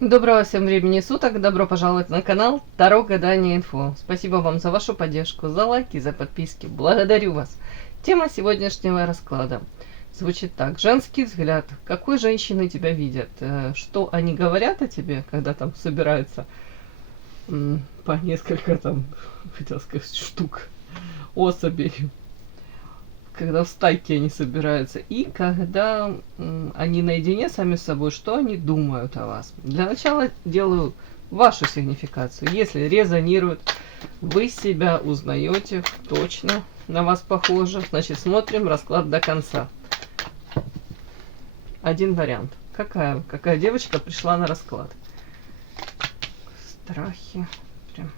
Доброго всем времени суток, добро пожаловать на канал Таро Гадание Инфо. Спасибо вам за вашу поддержку, за лайки, за подписки. Благодарю вас. Тема сегодняшнего расклада звучит так. Женский взгляд. Какой женщины тебя видят? Что они говорят о тебе, когда там собираются по несколько там, хотел сказать, штук особей, когда в стайке они собираются, и когда они наедине сами с собой, что они думают о вас. Для начала делаю вашу сигнификацию. Если резонирует, вы себя узнаете, точно на вас похоже, значит смотрим расклад до конца. Один вариант. Какая девочка пришла на расклад? Страхи. Прям.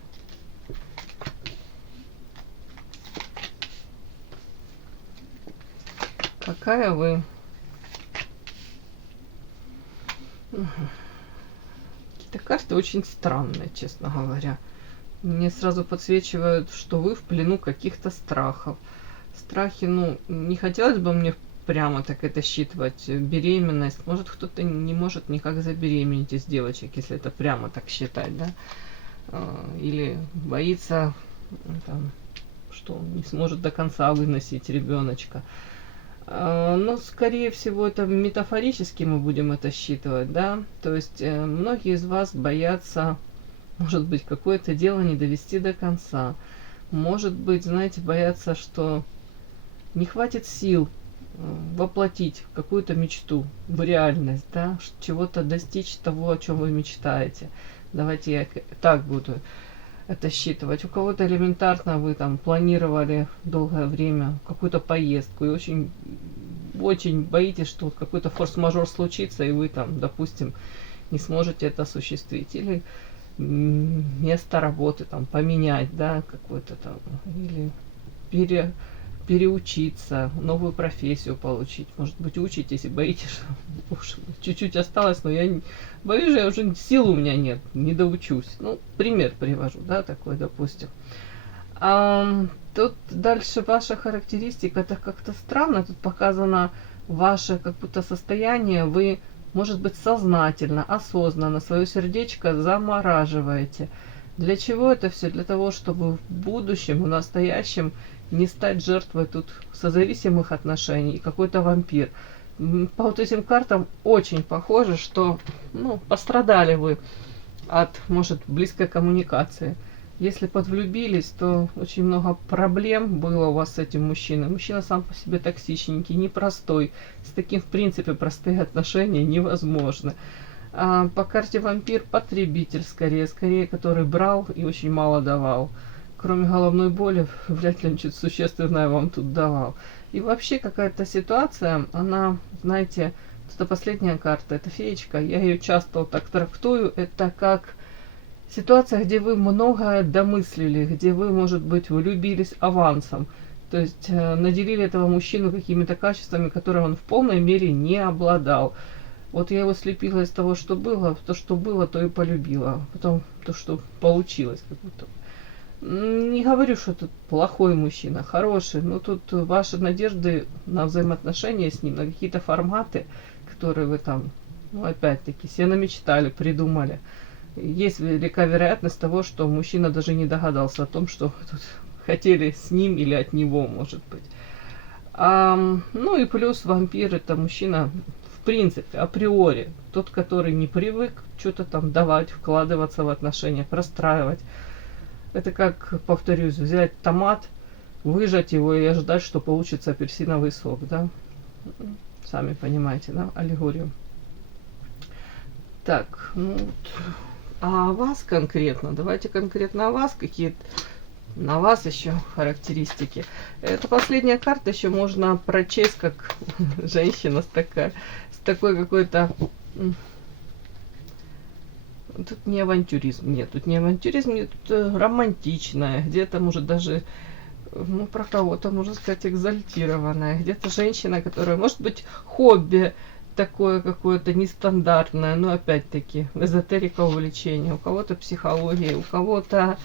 Какая вы? Какие-то карты очень странные, честно говоря. Мне сразу подсвечивают, что вы в плену каких-то страхов. Страхи, не хотелось бы мне прямо так это считывать. Беременность. Может, кто-то не может никак забеременеть из девочек, если это прямо так считать, да? Или боится, там, что он не сможет до конца выносить ребеночка. Но, скорее всего, это метафорически мы будем это считывать, да? То есть многие из вас боятся, может быть, какое-то дело не довести до конца. Может быть, знаете, боятся, что не хватит сил воплотить какую-то мечту в реальность, да? Чего-то достичь того, о чем вы мечтаете. Давайте я так буду это считывать. У кого-то элементарно вы там планировали долгое время какую-то поездку и очень боитесь, что вот какой-то форс-мажор случится, и вы там, допустим, не сможете это осуществить. Или место работы там поменять, да, какой-то там, или переучиться, новую профессию получить. Может быть, учитесь и боитесь, что уж чуть-чуть осталось, но я боюсь, я уже сил у меня нет, не доучусь. Пример привожу, да, такой, допустим. Тут дальше ваша характеристика, это как-то странно, тут показано ваше как будто состояние, вы, может быть, сознательно, осознанно свое сердечко замораживаете. Для чего это все? Для того, чтобы в будущем, в настоящем не стать жертвой тут созависимых отношений, какой-то вампир. По вот этим картам очень похоже, что пострадали вы от, может, близкой коммуникации. Если подвлюбились, то очень много проблем было у вас с этим мужчиной. Мужчина сам по себе токсичненький, непростой. С таким, в принципе, простые отношения невозможны. По карте вампир потребитель скорее, который брал и очень мало давал. Кроме головной боли, вряд ли он что-то существенное вам тут давал. И вообще какая-то ситуация, она, знаете, это последняя карта, это феечка, я ее часто вот так трактую, это как ситуация, где вы многое домыслили, где вы, может быть, влюбились авансом. То есть наделили этого мужчину какими-то качествами, которые он в полной мере не обладал. Вот я его слепила из того, что было, то и полюбила. Потом то, что получилось, как будто. Не говорю, что тут плохой мужчина, хороший, но тут ваши надежды на взаимоотношения с ним, на какие-то форматы, которые вы там, опять-таки, себе намечтали, придумали. Есть велика вероятность того, что мужчина даже не догадался о том, что вы тут хотели с ним или от него, может быть. И плюс вампир — это мужчина, в принципе, априори, тот, который не привык что-то там давать, вкладываться в отношения, простраивать. Это как, повторюсь, взять томат, выжать его и ожидать, что получится апельсиновый сок, да? Сами понимаете, да, аллегорию. Так, а вас конкретно, давайте конкретно о вас, какие на вас еще характеристики. Это последняя карта, еще можно прочесть, как женщина с такой какой-то... Тут не авантюризм, нет, тут не авантюризм, нет, тут романтичная, где-то, может, даже, про кого-то, можно сказать, экзальтированная, где-то женщина, которая, может быть, хобби такое какое-то нестандартное, но опять-таки эзотерика, увлечение, у кого-то психология, у кого-то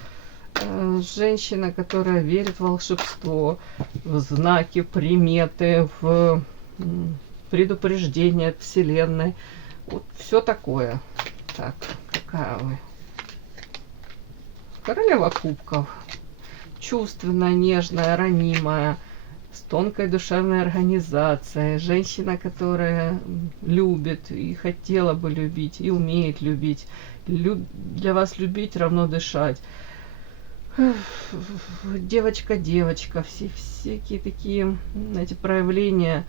женщина, которая верит в волшебство, в знаки, приметы, в предупреждения от Вселенной. Вот все такое. Так, какая вы? Королева кубков. Чувственная, нежная, ранимая, с тонкой душевной организацией. Женщина, которая любит и хотела бы любить, и умеет любить. Для вас любить равно дышать. Девочка, всякие такие, знаете, проявления.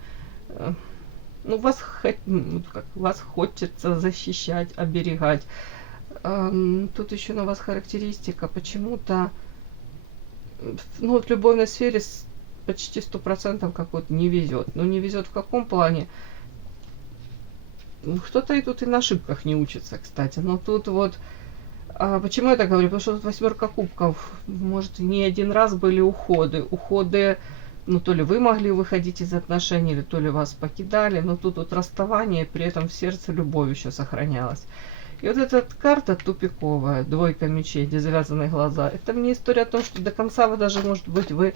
Ну, вас хочется защищать, оберегать. Тут еще на вас характеристика почему-то, ну, вот в любовной сфере почти 100% как вот не везет. Но не везет в каком плане? Кто-то и тут и на ошибках не учится, кстати. Но тут вот, почему я так говорю? Потому что тут 8 кубков. Может, не один раз были уходы. Уходы, ну, то ли вы могли выходить из отношений, или то ли вас покидали. Но тут вот расставание, при этом в сердце любовь еще сохранялась. И вот эта карта тупиковая, двойка мечей, где завязаны глаза. Это мне история о том, что до конца вы даже, может быть, вы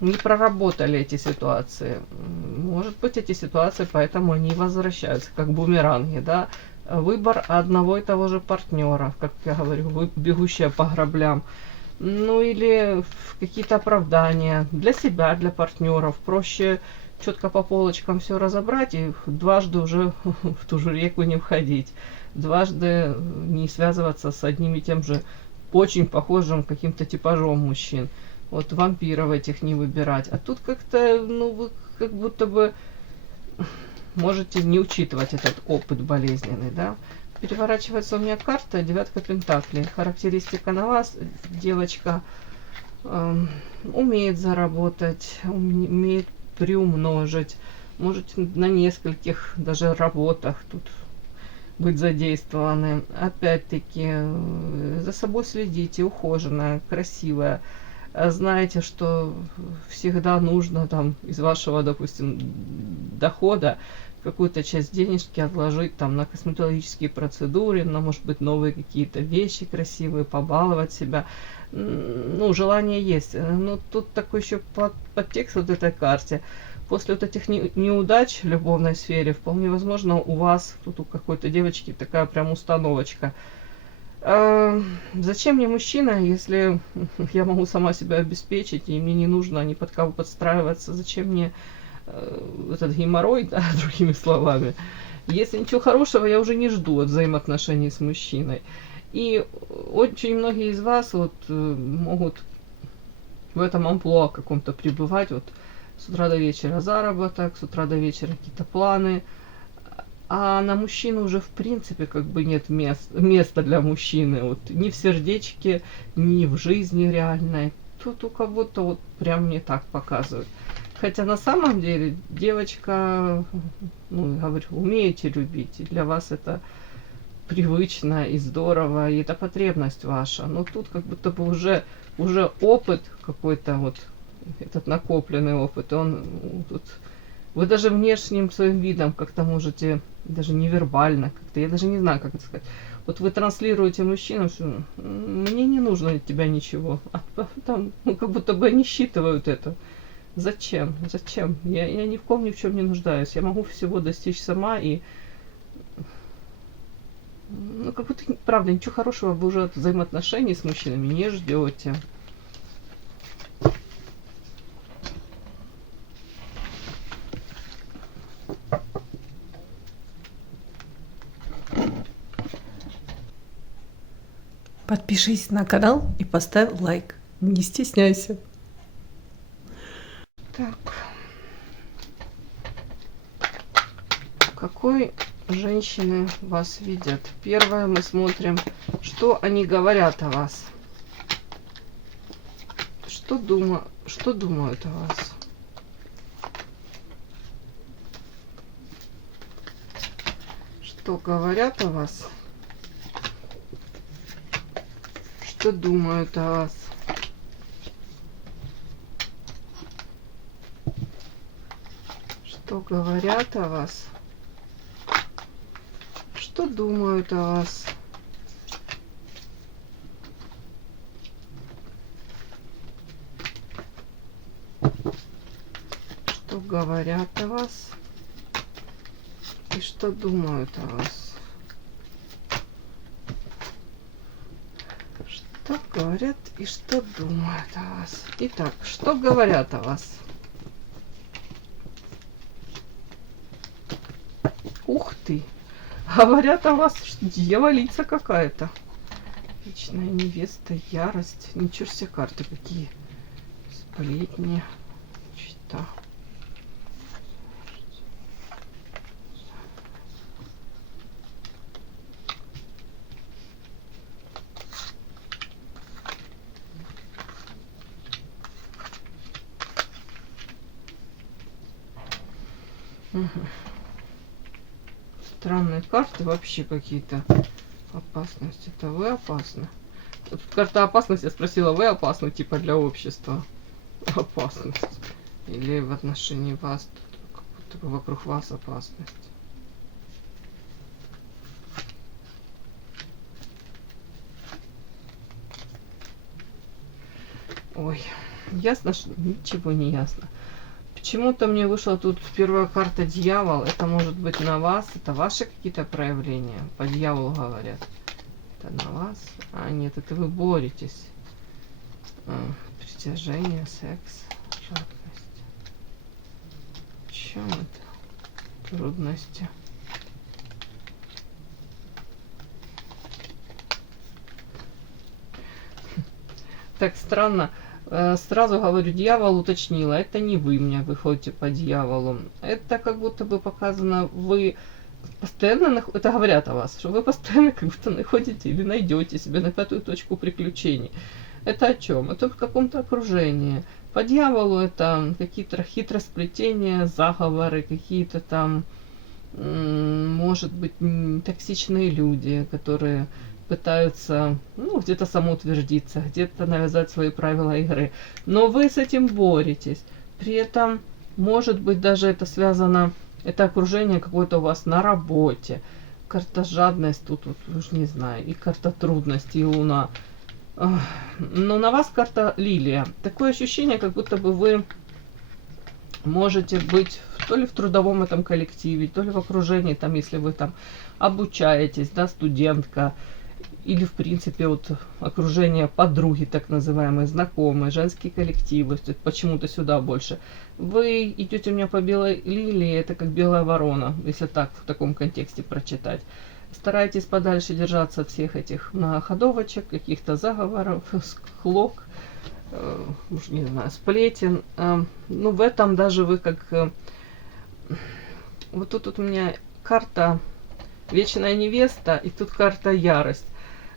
не проработали эти ситуации. Может быть, эти ситуации, поэтому они возвращаются, как бумеранги, да. Выбор одного и того же партнера, как я говорю, бегущая по граблям. Ну или какие-то оправдания для себя, для партнеров. Проще четко по полочкам все разобрать и дважды уже в ту же реку не входить. Дважды не связываться с одним и тем же очень похожим каким-то типажом мужчин. Вот вампиров этих не выбирать. А тут как-то, ну, вы как будто бы можете не учитывать этот опыт болезненный, да. Переворачивается у меня карта девятка пентаклей. Характеристика на вас: девочка умеет заработать, умеет приумножить, можете на нескольких даже работах тут быть задействованы. Опять-таки, за собой следите, ухоженная, красивая. Знаете, что всегда нужно там из вашего, допустим, дохода какую-то часть денежки отложить там на косметологические процедуры, на, может быть, новые какие-то вещи красивые, побаловать себя. Ну, желание есть. Но тут такой еще подтекст вот этой карте. После вот этих неудач в любовной сфере, вполне возможно, у вас, тут у какой-то девочки такая прям установочка. Зачем мне мужчина, если я могу сама себя обеспечить, и мне не нужно ни под кого подстраиваться? Зачем мне этот геморрой, да, другими словами? Если ничего хорошего, я уже не жду от взаимоотношений с мужчиной. И очень многие из вас вот могут в этом амплуа каком-то пребывать, вот с утра до вечера заработок, с утра до вечера какие-то планы. А на мужчину уже в принципе как бы нет места для мужчины. Вот ни в сердечке, ни в жизни реальной. Тут у кого-то вот прям не так показывают. Хотя на самом деле девочка, ну, говорю, умеете любить. И для вас это привычно и здорово, и это потребность ваша. Но тут как будто бы уже опыт какой-то, вот этот накопленный опыт, он тут... Вы даже внешним своим видом как-то можете, даже невербально, как-то, я даже не знаю, как это сказать. Вот вы транслируете мужчинам, что мне не нужно от тебя ничего. А там, ну, как будто бы они считывают это. Зачем? Зачем? Я ни в ком ни в чем не нуждаюсь. Я могу всего достичь сама и... Ну, как будто, правда, ничего хорошего вы уже от взаимоотношений с мужчинами не ждете. Подпишись на канал и поставь лайк. Не стесняйся. Так. Какой женщины вас видят? Первое, мы смотрим, что они говорят о вас. Что думают о вас? Что говорят о вас? Что думают о вас? Что говорят о вас? Что думают о вас? Что говорят о вас? И что думают о вас? говорят и что думают о вас. Итак, что говорят о вас? Ух ты! Говорят о вас, что дьяволица какая-то. Вечная невеста, ярость. Ничего себе, карты какие. Сплетни. Чита. Угу. Странные карты вообще какие-то. Опасность. Это вы опасны. Тут карта опасность, я спросила, вы опасны, типа для общества. Опасность. Или в отношении вас, как будто бы вокруг вас опасность. Ой, ясно, что ничего не ясно. Почему-то мне вышла тут первая карта дьявол. Это может быть на вас, это ваши какие-то проявления. По дьяволу говорят. Это на вас. А нет, это вы боретесь. Притяжение, секс, жадность. В чем это? Трудности. Так странно. Сразу говорю, дьявол уточнила, это не вы меня выходите по дьяволу. Это как будто бы показано, вы постоянно, это говорят о вас, что вы постоянно как будто находите или найдете себе на пятую точку приключений. Это о чем? Это в каком-то окружении. По дьяволу это какие-то хитросплетения, заговоры, какие-то там, может быть, токсичные люди, которые пытаются, ну, где-то самоутвердиться, где-то навязать свои правила игры. Но вы с этим боретесь. При этом, может быть, даже это связано, это окружение какое-то у вас на работе. Карта жадность тут, уж не знаю, и карта трудности, и луна. Но на вас карта лилия. Такое ощущение, как будто бы вы можете быть то ли в трудовом этом коллективе, то ли в окружении, там, если вы там обучаетесь, да, студентка, или, в принципе, вот окружение подруги, так называемые, знакомые, женские коллективы, почему-то сюда больше. Вы идете у меня по белой лилии, это как белая ворона, если так, в таком контексте прочитать. Старайтесь подальше держаться от всех этих многоходовочек, каких-то заговоров, склок, уж не знаю, сплетен. Ну, в этом даже вы как... Вот тут у меня карта Вечная невеста, и тут карта ярость.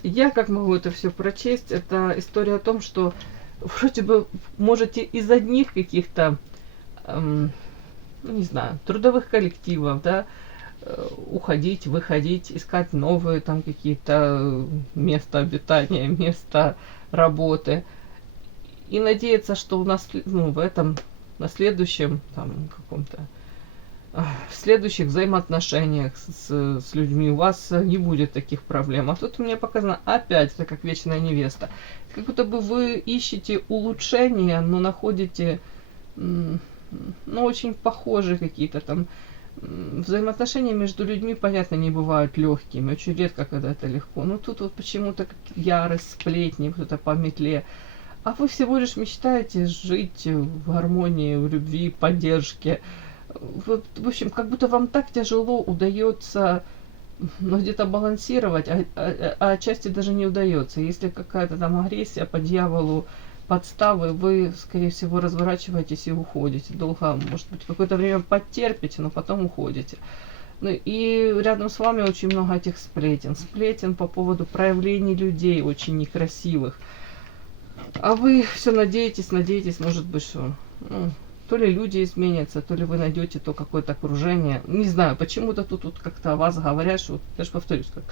Я как могу это все прочесть? Это история о том, что вроде бы можете из одних каких-то, ну, не знаю, трудовых коллективов, да, уходить, выходить, искать новые там какие-то места обитания, места работы. И надеяться, что у нас, ну, в этом, на следующем, там, каком-то, в следующих взаимоотношениях с людьми у вас не будет таких проблем. А тут у меня показано опять, это как вечная невеста. Как будто бы вы ищете улучшения, но находите, ну, очень похожие какие-то там взаимоотношения между людьми, понятно, не бывают легкими. Очень редко, когда это легко. Но тут вот почему-то ярость, сплетни, кто-то по метле. А вы всего лишь мечтаете жить в гармонии, в любви, поддержке. Вот, в общем, как будто вам так тяжело удается, ну, где-то балансировать, а отчасти даже не удается. Если какая-то там агрессия по дьяволу, подставы, вы, скорее всего, разворачиваетесь и уходите. Долго, может быть, какое-то время потерпите, но потом уходите. Ну, и рядом с вами очень много этих сплетен. Сплетен по поводу проявлений людей очень некрасивых. А вы все надеетесь, может быть, что... Ну, то ли люди изменятся, то ли вы найдете то какое-то окружение. Не знаю, почему-то тут как-то о вас говорят, что, я же повторюсь, как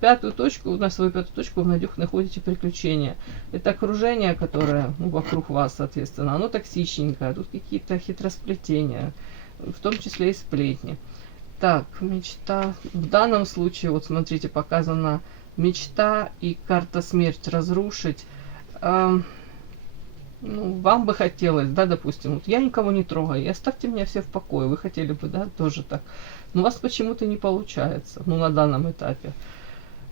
пятую точку, на свою пятую точку вы находите приключения. Это окружение, которое, ну, вокруг вас, соответственно, оно токсичненькое, тут какие-то хитросплетения, в том числе и сплетни. Так, мечта. В данном случае, вот смотрите, показана мечта и карта смерть разрушить. Ну, вам бы хотелось, да, допустим, вот я никого не трогаю, и оставьте меня все в покое, вы хотели бы, да, тоже так. Но у вас почему-то не получается, ну, на данном этапе.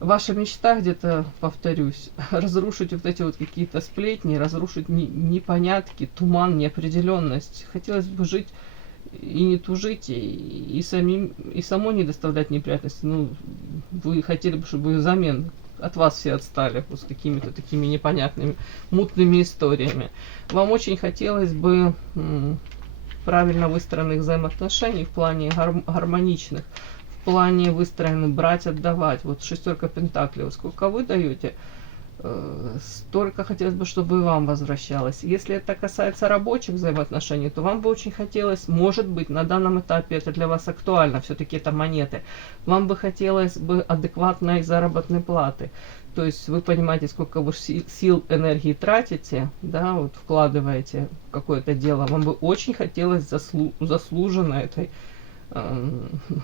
ваша мечта где-то, повторюсь, разрушить вот эти вот какие-то сплетни, разрушить непонятки, туман, неопределенность. Хотелось бы жить и не тужить, и самой не доставлять неприятности. Ну, вы хотели бы, чтобы взамен от вас все отстали вот с какими-то такими непонятными, мутными историями. Вам очень хотелось бы правильно выстроенных взаимоотношений в плане гармоничных, в плане выстроены брать, отдавать. Вот шестерка пентаклей, сколько вы даете, столько хотелось бы, чтобы и вам возвращалось. Если это касается рабочих взаимоотношений, то вам бы очень хотелось, может быть, на данном этапе это для вас актуально, все-таки это монеты, вам бы хотелось бы адекватной заработной платы. То есть вы понимаете, сколько вы сил, энергии тратите, да, вот вкладываете в какое-то дело, вам бы очень хотелось заслуженной этой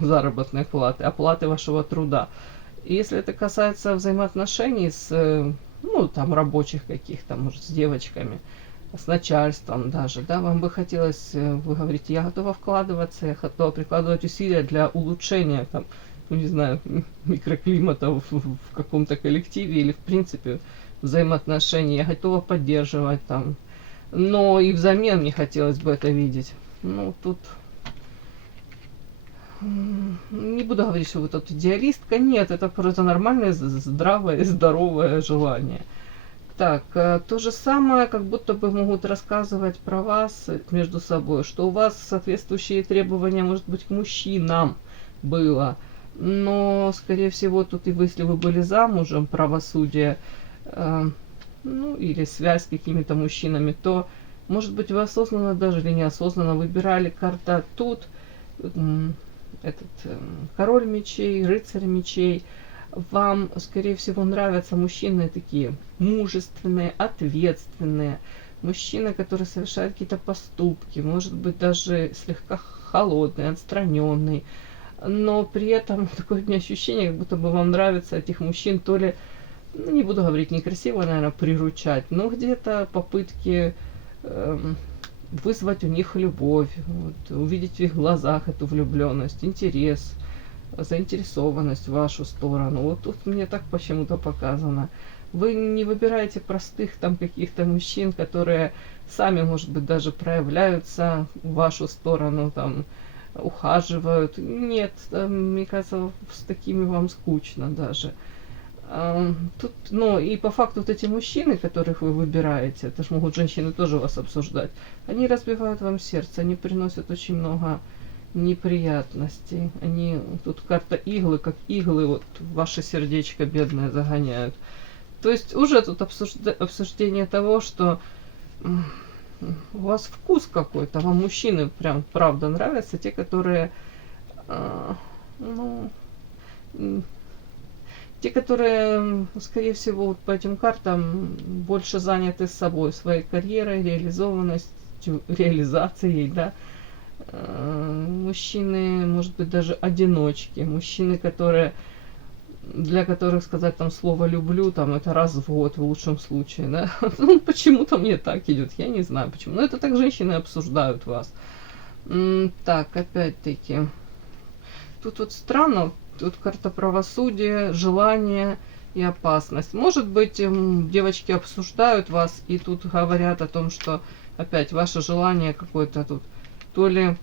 заработной платы, оплаты вашего труда. Если это касается взаимоотношений с, ну, там, рабочих каких-то, может, с девочками, с начальством даже, да, вам бы хотелось, вы говорите, я готова вкладываться, я готова прикладывать усилия для улучшения, там, ну, не знаю, микроклимата в каком-то коллективе или, в принципе, взаимоотношений, я готова поддерживать там, но и взамен мне хотелось бы это видеть. Ну, тут... Не буду говорить, что вы тут идеалистка. Нет, это просто нормальное, здравое, здоровое желание. Так, то же самое, как будто бы могут рассказывать про вас между собой, что у вас соответствующие требования, может быть, к мужчинам было. Но, скорее всего, тут и вы, если вы были замужем, правосудие, ну, или связь с какими-то мужчинами, то, может быть, вы осознанно даже или неосознанно выбирали карта тут, король мечей, рыцарь мечей. Вам, скорее всего, нравятся мужчины такие мужественные, ответственные. Мужчины, которые совершают какие-то поступки, может быть, даже слегка холодный, отстраненный. Но при этом такое у меня ощущение, как будто бы вам нравится этих мужчин, то ли, ну, не буду говорить некрасиво, наверное, приручать, но где-то попытки вызвать у них любовь, вот, увидеть в их глазах эту влюбленность, интерес, заинтересованность в вашу сторону. Вот тут мне так почему-то показано. Вы не выбираете простых там каких-то мужчин, которые сами, может быть, даже проявляются в вашу сторону, там, ухаживают. Нет, мне кажется, с такими вам скучно даже. Тут, ну, и по факту вот эти мужчины, которых вы выбираете, это ж могут женщины тоже вас обсуждать, они разбивают вам сердце, они приносят очень много неприятностей. Они, тут карта иглы, как иглы, вот ваше сердечко бедное загоняют. То есть уже тут обсуждение того, что у вас вкус какой-то, вам мужчины прям правда нравятся, те, которые, ну, те, которые, скорее всего, вот по этим картам больше заняты собой, своей карьерой, реализованностью, реализацией, да. Мужчины, может быть, даже одиночки, мужчины, которые, для которых сказать там слово «люблю», там, это раз в год в лучшем случае, да. Ну, почему-то мне так идет, я не знаю почему. Но это так женщины обсуждают вас. Так, опять-таки, тут вот странно, тут карта правосудия, желание и опасность. Может быть, девочки обсуждают вас и тут говорят о том, что опять ваше желание какое-то тут, то ли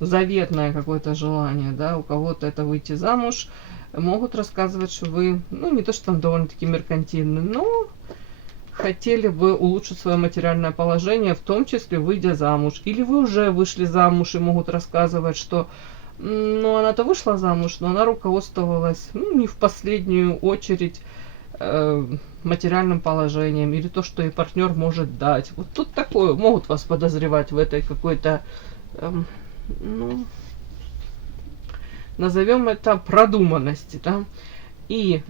заветное какое-то желание, да, у кого-то это выйти замуж, могут рассказывать, что вы, ну, не то, что там довольно-таки меркантильны, но хотели бы улучшить свое материальное положение, в том числе выйдя замуж. Или вы уже вышли замуж и могут рассказывать, что, ну, она-то вышла замуж, но она руководствовалась, ну, не в последнюю очередь материальным положением или то, что ей партнер может дать. Вот тут такое, могут вас подозревать в этой какой-то, ну, назовем это продуманности, да. И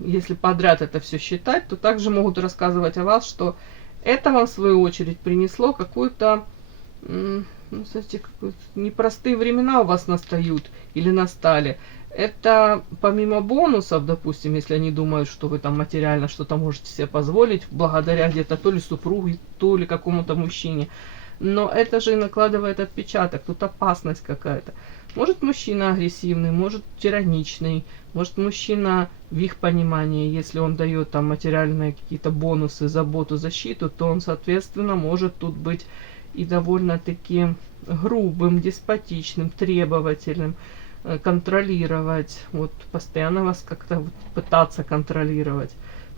если подряд это все считать, то также могут рассказывать о вас, что это вам в свою очередь принесло какую-то, ну, знаете, непростые времена у вас настают или настали. Это помимо бонусов, допустим, если они думают, что вы там материально что-то можете себе позволить, благодаря где-то то ли супруге, то ли какому-то мужчине, Но это же и накладывает отпечаток, тут опасность какая-то. Может мужчина агрессивный, может тираничный, может мужчина в их понимании, если он дает там материальные какие-то бонусы, заботу, защиту, то он, соответственно, может тут быть и довольно-таки грубым, деспотичным, требовательным, контролировать, вот постоянно вас как-то вот пытаться контролировать.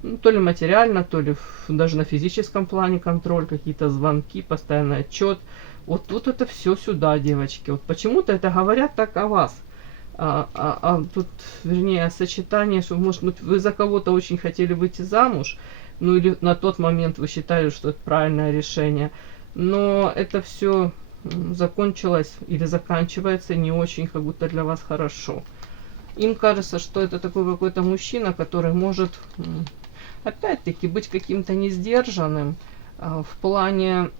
Ну, то ли материально, то ли даже на физическом плане контроль, какие-то звонки, постоянный отчет. Вот тут это все сюда, девочки. Вот почему-то это говорят так о вас. Тут, вернее, сочетание, что, может быть, вы за кого-то очень хотели выйти замуж, ну или на тот момент вы считали, что это правильное решение, но это все закончилось или заканчивается не очень как будто для вас хорошо. Им кажется, что это такой какой-то мужчина, который может, опять-таки, быть каким-то несдержанным в плане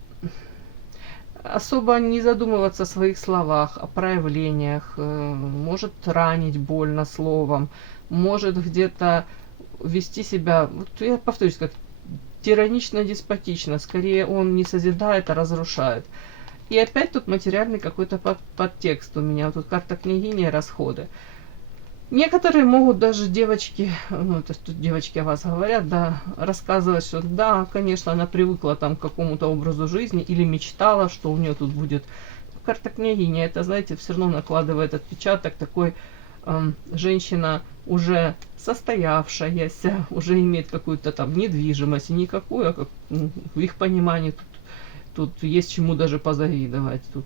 особо не задумываться о своих словах, о проявлениях, может ранить больно словом, может где-то вести себя, вот я повторюсь, как тиранично-деспотично, скорее он не созидает, а разрушает. И опять тут материальный какой-то подтекст у меня, тут карта княгини, расходы. Некоторые могут даже девочки, ну это тут девочки о вас говорят, да, рассказывать, что да, конечно, она привыкла там к какому-то образу жизни или мечтала, что у нее тут будет карта княгини. Это, знаете, все равно накладывает отпечаток такой, женщина уже состоявшаяся, уже имеет какую-то там недвижимость, никакую, а как, в их понимании тут есть чему даже позавидовать, тут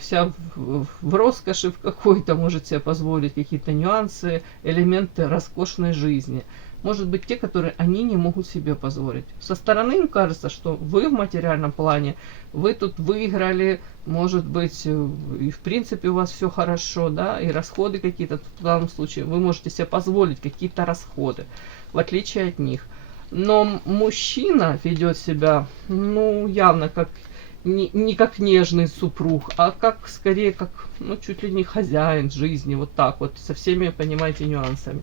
вся в роскоши в какой-то, может себе позволить какие-то нюансы, элементы роскошной жизни. Может быть, те, которые они не могут себе позволить. Со стороны им кажется, что вы в материальном плане, вы тут выиграли, может быть, и в принципе у вас все хорошо, да, и расходы какие-то, в данном случае вы можете себе позволить какие-то расходы, в отличие от них. Но мужчина ведет себя, ну, явно как не как нежный супруг, а как скорее как, ну, чуть ли не хозяин жизни, вот так вот, со всеми, понимаете, нюансами.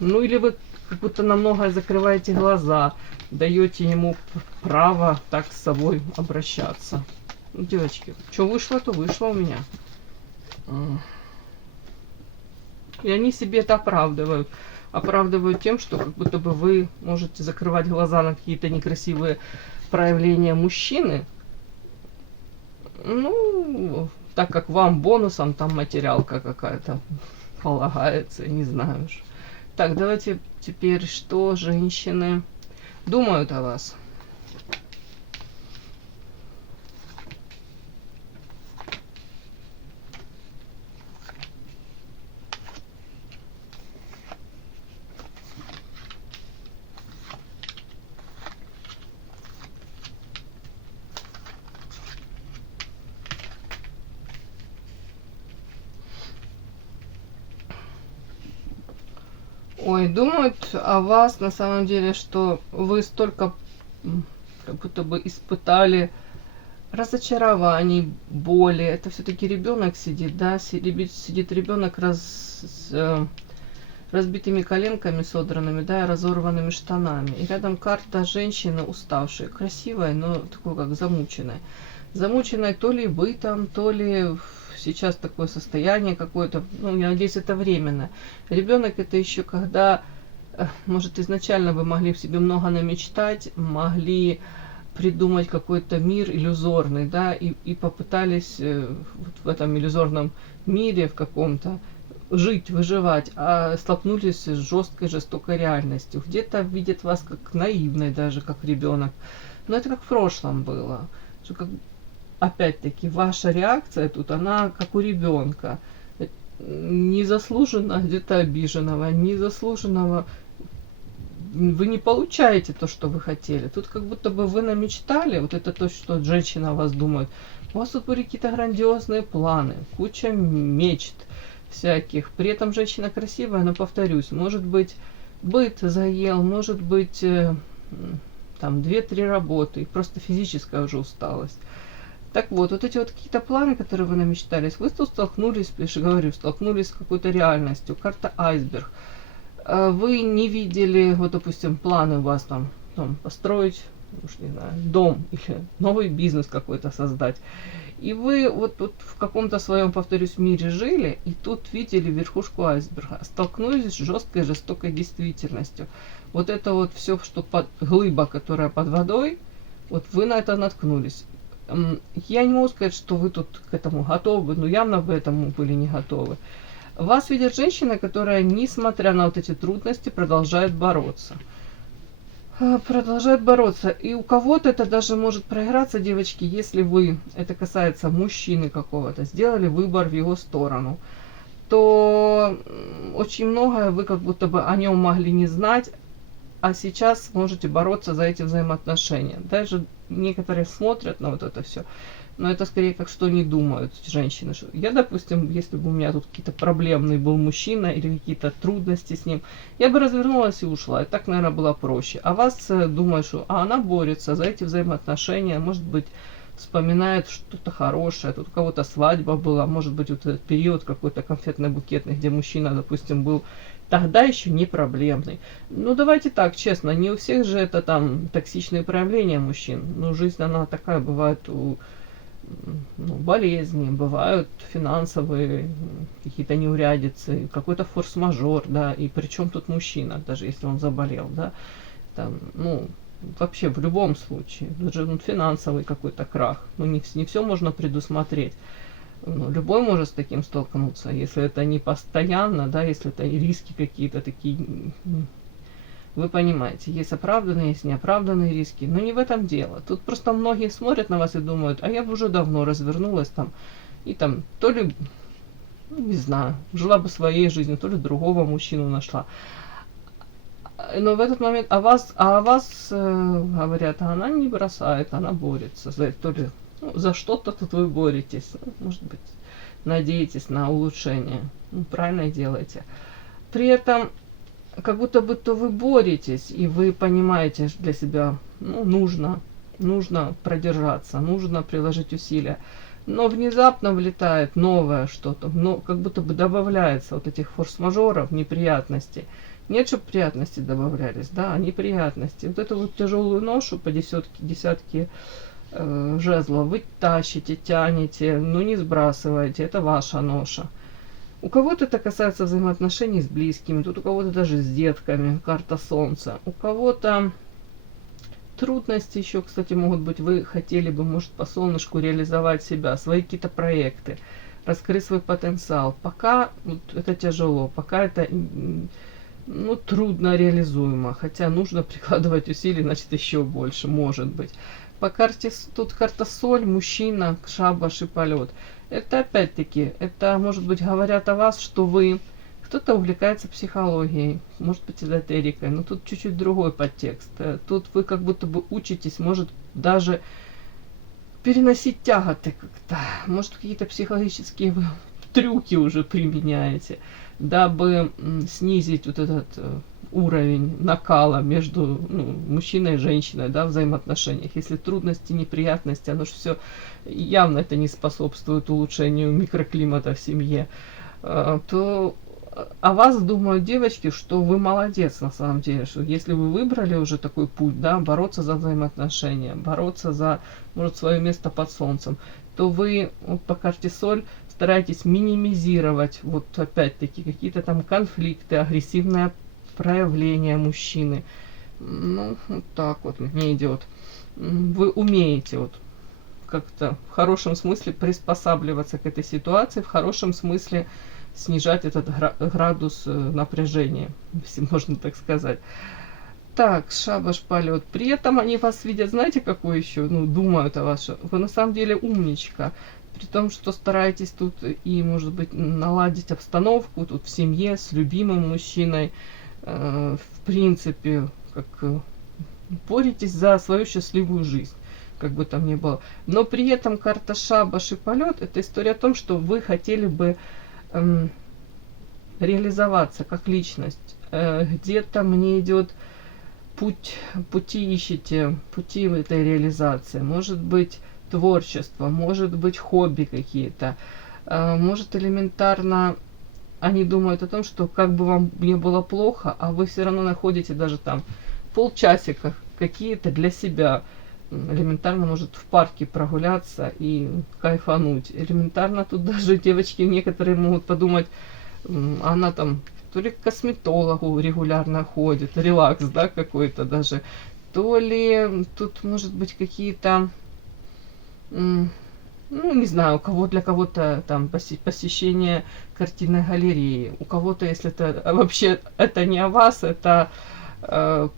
Ну, или вы как будто на многое закрываете глаза, даете ему право так с собой обращаться. Ну, девочки, что вышло, то вышло у меня. И они себе это оправдывают. Оправдывают тем, что как будто бы вы можете закрывать глаза на какие-то некрасивые проявления мужчины, ну, так как вам бонусом там материалка какая-то полагается, не знаю уж. Так, давайте теперь, что женщины думают о вас. Ой, думают о вас на самом деле, что вы столько как будто бы испытали разочарований, боли. Это все-таки ребенок сидит, да, сидит ребенок с разбитыми коленками содранными, да, и разорванными штанами. И рядом карта женщины уставшей, красивой, но такой как замученной. Замученной то ли бытом, то ли сейчас такое состояние какое-то, ну, я надеюсь, это временно. Ребенок это еще когда, может, изначально вы могли в себе много намечтать, могли придумать какой-то мир иллюзорный, да, и попытались вот в этом иллюзорном мире в каком-то жить, выживать, а столкнулись с жесткой, жестокой реальностью. Где-то видят вас как наивной даже, как ребенок. Но это как в прошлом было. Что как, опять-таки, ваша реакция тут, она как у ребенка. Незаслуженно где-то обиженного, незаслуженного. Вы не получаете то, что вы хотели. Тут как будто бы вы намечтали, вот это то, что женщина о вас думает. У вас тут были какие-то грандиозные планы, куча мечт всяких. При этом женщина красивая, но, повторюсь, может быть, быт заел, может быть, там 2-3 работы, и просто физическая уже усталость. Так вот, вот эти вот какие-то планы, которые вы намечтались, вы тут столкнулись, я же говорю, столкнулись с какой-то реальностью. Карта айсберг. Вы не видели, вот, допустим, планы у вас там построить уж не знаю, дом или новый бизнес какой-то создать. И вы вот тут в каком-то своем, повторюсь, мире жили, и тут видели верхушку айсберга, столкнулись с жесткой, жестокой действительностью. Вот это вот все, что глыба, которая под водой, вот вы на это наткнулись. Я не могу сказать, что вы тут к этому готовы, но явно вы этому были не готовы. Вас видит женщина, которая, несмотря на вот эти трудности, продолжает бороться. Продолжает бороться. И у кого-то это даже может проиграться, девочки, если вы, это касается мужчины какого-то, сделали выбор в его сторону, то очень многое вы как будто бы о нем могли не знать, а сейчас можете бороться за эти взаимоотношения. Даже некоторые смотрят на вот это все, но это скорее как что не думают женщины. Я, допустим, если бы у меня тут какие-то проблемный был мужчина или какие-то трудности с ним, я бы развернулась и ушла. И так, наверное, было проще. А вас думают, что она борется за эти взаимоотношения, может быть, вспоминает что-то хорошее. Тут у кого-то свадьба была, может быть, вот этот период какой-то конфетно-букетный, где мужчина, допустим, был тогда еще не проблемный. Ну, давайте так, честно, не у всех же это там токсичные проявления мужчин. Ну, жизнь, она такая, бывает болезни, бывают финансовые какие-то неурядицы, какой-то форс-мажор, да, и причем тут мужчина, даже если он заболел, да, там, ну, вообще в любом случае, даже финансовый какой-то крах, ну, не все можно предусмотреть. Ну, любой может с таким столкнуться, если это не постоянно, да, если это риски какие-то такие, вы понимаете, есть оправданные, есть неоправданные риски, но не в этом дело. Тут просто многие смотрят на вас и думают, а я бы уже давно развернулась там, и там, то ли, не знаю, жила бы своей жизнью, то ли другого мужчину нашла. Но в этот момент о вас говорят, а она не бросает, она борется, то ли за что-то тут вы боретесь, может быть, надеетесь на улучшение, правильно делаете. При этом как будто бы то вы боретесь, и вы понимаете для себя, нужно продержаться, нужно приложить усилия. Но внезапно влетает новое что-то, но как будто бы добавляется вот этих форс-мажоров, неприятностей. Нет, чтобы приятности добавлялись, да, а неприятности. Вот эту вот тяжелую ношу по десятки жезлов вы тащите, тянете, но не сбрасываете, это ваша ноша. У кого-то это касается взаимоотношений с близкими, тут у кого-то даже с детками, карта солнца. У кого-то трудности еще, кстати, могут быть, вы хотели бы, может, по солнышку реализовать себя, свои какие-то проекты, раскрыть свой потенциал. Пока вот, это тяжело, пока это трудно реализуемо, хотя нужно прикладывать усилий, значит, еще больше, может быть. По карте, тут карта соль, мужчина, шабаш и полет. Это опять-таки, это может быть говорят о вас, что вы, кто-то увлекается психологией, может быть эзотерикой, но тут чуть-чуть другой подтекст. Тут вы как будто бы учитесь, может даже переносить тяготы как-то, может какие-то психологические вы трюки уже применяете, дабы снизить вот этот уровень накала между мужчиной и женщиной, да, в взаимоотношениях. Если трудности, неприятности, оно же все явно это не способствует улучшению микроклимата в семье, то о вас думают девочки, что вы молодец на самом деле, что если вы выбрали уже такой путь, да, бороться за взаимоотношения, бороться за, может, свое место под солнцем, то вы по карте соль стараетесь минимизировать вот опять-таки какие-то там конфликты, агрессивное проявления мужчины. Ну, вот так вот мне идет. Вы умеете вот как-то в хорошем смысле приспосабливаться к этой ситуации, в хорошем смысле снижать этот градус напряжения, если можно так сказать. Так, шабаш, полет. При этом они вас видят, знаете, какой еще? Думают о вас. Вы на самом деле умничка. При том, что стараетесь тут и, может быть, наладить обстановку тут в семье с любимым мужчиной. В принципе, как боретесь за свою счастливую жизнь, как бы там ни было. Но при этом карта шабаш и полет — это история о том, что вы хотели бы реализоваться как личность. Где-то мне идет пути ищете, пути в этой реализации. Может быть творчество, может быть хобби какие-то, может элементарно они думают о том, что как бы вам не было плохо, а вы все равно находите даже там полчасика какие-то для себя. Элементарно может в парке прогуляться и кайфануть. Элементарно тут даже девочки некоторые могут подумать, она там то ли к косметологу регулярно ходит, релакс, да, какой-то даже, то ли тут может быть какие-то, ну, не знаю, у кого для кого-то там посещение картинной галереи, у кого-то, если это вообще это не о вас, это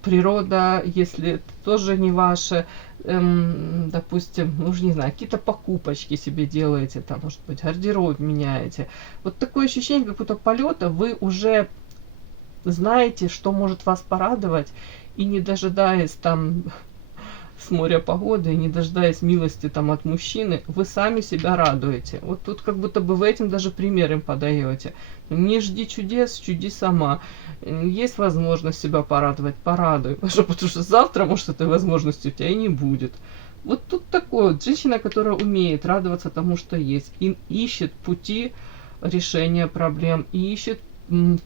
природа, если это тоже не ваше, допустим, ну, уже не знаю, какие-то покупочки себе делаете, там, может быть, гардероб меняете. Вот такое ощущение, как будто полета, вы уже знаете, что может вас порадовать, и не дожидаясь там с моря погоды, и не дожидаясь милости там от мужчины, вы сами себя радуете. Вот тут как будто бы вы этим даже пример им подаете. Не жди чудес, чуди сама. Есть возможность себя порадовать, порадуй. Потому что завтра, может, этой возможности у тебя и не будет. Вот тут такое вот женщина, которая умеет радоваться тому, что есть, и ищет пути решения проблем, и ищет,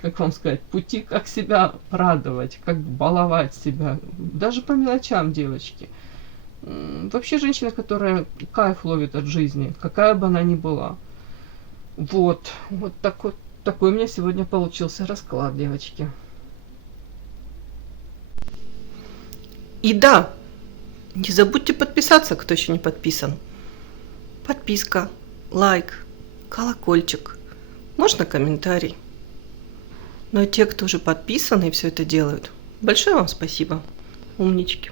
как вам сказать, пути, как себя радовать, как баловать себя, даже по мелочам, девочки. Вообще женщина, которая кайф ловит от жизни, какая бы она ни была. Вот такой у меня сегодня получился расклад, девочки. И да, не забудьте подписаться, кто еще не подписан. Подписка, лайк, колокольчик, можно комментарий. Но те, кто уже подписаны и все это делают, большое вам спасибо. Умнички.